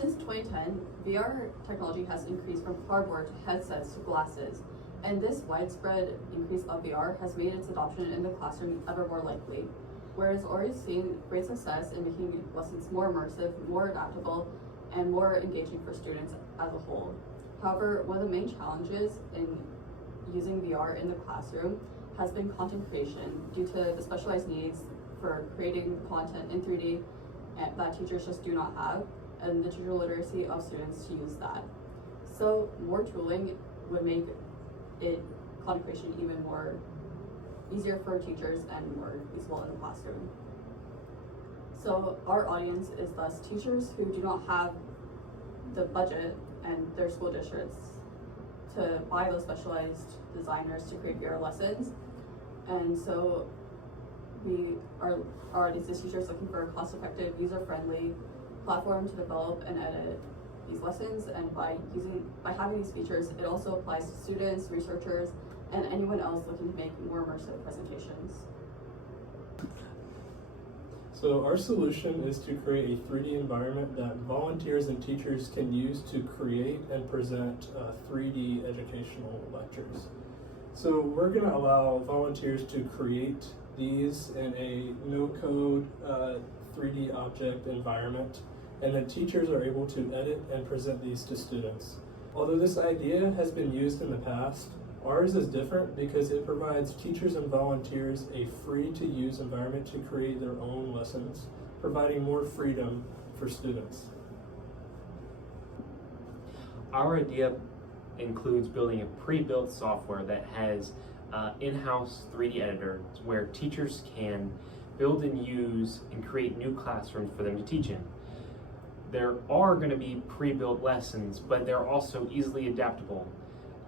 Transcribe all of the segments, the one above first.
Since 2010, VR technology has increased from cardboard to headsets to glasses, and this widespread increase of VR has made its adoption in the classroom ever more likely, whereas already seen great success in making lessons more immersive, more adaptable, and more engaging for students as a whole. However, one of the main challenges in using VR in the classroom has been content creation due to the specialized needs for creating content in 3D that teachers just do not have, and the digital literacy of students to use that. So more tooling would make content creation even more easier for teachers and more useful in the classroom. So our audience is thus teachers who do not have the budget and their school districts to buy those designers to create VR lessons. And so our audience is teachers looking for a cost-effective, user-friendly platform to develop and edit these lessons, and by having these features, it also applies to students, researchers, and anyone else looking to make more immersive presentations. So our solution is to create a 3D environment that volunteers and teachers can use to create and present 3D educational lectures. So we're going to allow volunteers to create these in a no-code 3D object environment, and then teachers are able to edit and present these to students. Although this idea has been used in the past, ours is different because it provides teachers and volunteers a free-to-use environment to create their own lessons, providing more freedom for students. Our idea includes building a pre-built software that has in-house 3D editor where teachers can build and use and create new classrooms for them to teach in. There are going to be pre-built lessons, but they're also easily adaptable,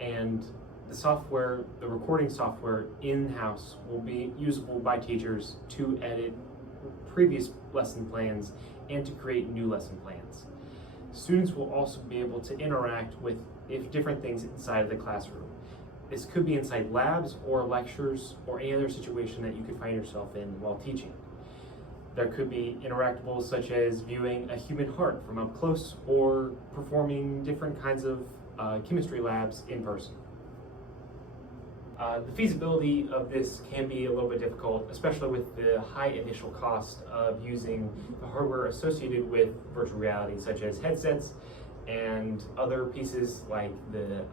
and the recording software in-house will be usable by teachers to edit previous lesson plans and to create new lesson plans. Students will also be able to interact with different things inside of the classroom. This could be inside labs or lectures or any other situation that you could find yourself in while teaching. There could be interactables such as viewing a human heart from up close or performing different kinds of chemistry labs in person. The feasibility of this can be a little bit difficult, especially with the high initial cost of using the hardware associated with virtual reality, such as headsets and other pieces like the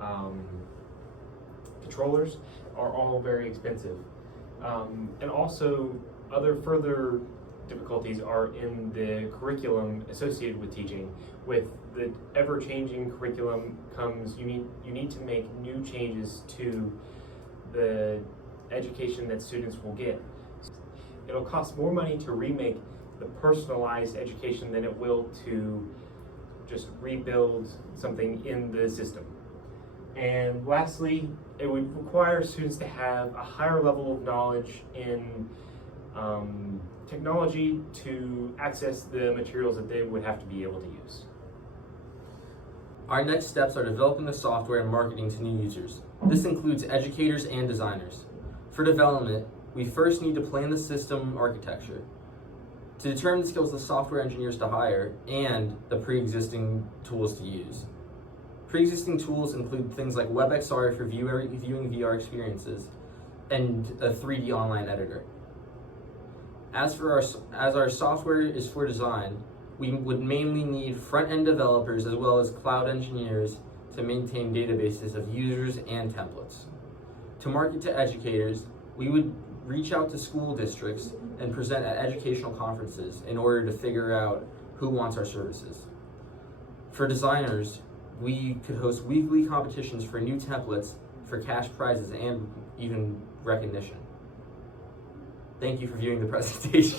controllers are all very expensive. And also other further difficulties are in the curriculum associated with teaching. With the ever-changing curriculum comes you need to make new changes to the education that students will get. It'll cost more money to remake the personalized education than it will to just rebuild something in the system. And lastly, it would require students to have a higher level of knowledge in technology to access the materials that they would have to be able to use. Our next steps are developing the software and marketing to new users. This includes educators and designers. For development, we first need to plan the system architecture to determine the skills of the software engineers to hire and the pre-existing tools to use. Pre-existing tools include things like WebXR for viewing VR experiences and a 3D online editor. As our software is for design, we would mainly need front-end developers as well as cloud engineers to maintain databases of users and templates. To market to educators, we would reach out to school districts and present at educational conferences in order to figure out who wants our services. For designers, we could host weekly competitions for new templates for cash prizes and even recognition. Thank you for viewing the presentation.